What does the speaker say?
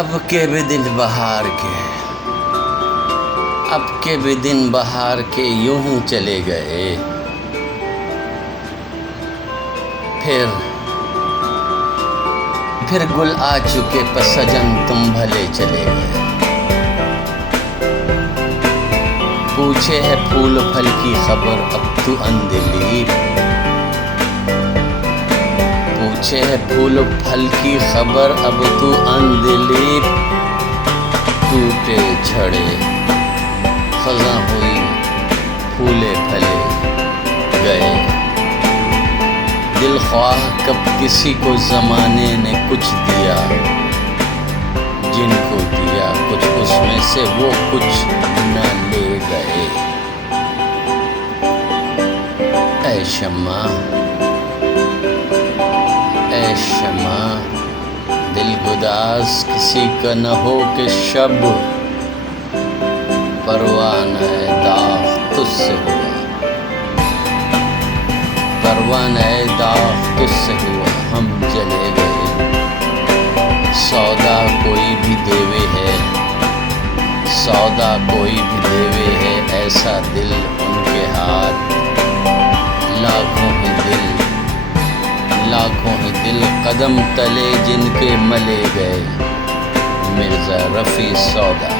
अब के भी दिन बहार के, अब के भी दिन बहार के यूं ही चले गए। फिर गुल आ चुके पर सजन तुम भले चले गए। पूछे है फूल फल की खबर अब तू अंधलीप, पूछे है फूल फल की खबर अब तू अंधलीप। टूटे झड़े खज़ां हुई फूले फले गए। दिल ख्वाह कब किसी को ज़माने ने कुछ दिया, जिनको दिया कुछ उसमें से वो कुछ न ले गए। ऐ शम्मा ऐ शम्मा दिल गुदास किसी का न हो कि शब, परवाना दाग तुझसे हुआ, परवाना दाग तुझसे हुआ हम जले गए। सौदा कोई भी देवे है, सौदा कोई भी देवे है, ऐसा दिल उनके हाथ। लाखों ही दिल, लाखों ही दिल कदम तले जिनके मले गए। मिर्ज़ा रफ़ी सौदा।